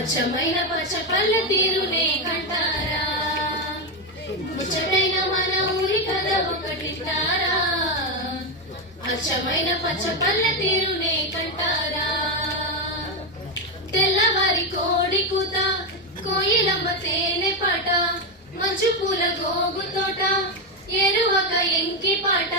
అచ్చమైన పచ్చపల్లె తీరునే కంటారా ముచ్చటైన మన ఊరి కథ ఒకటిటారా అచ్చమైన పచ్చపల్లె తీరునే కంటారా తెల్లవారి కోడి కూత కోయిలమ్మ తేనె పాట మంచు పూల గోగు తోట ఎరువక ఎంకి పాట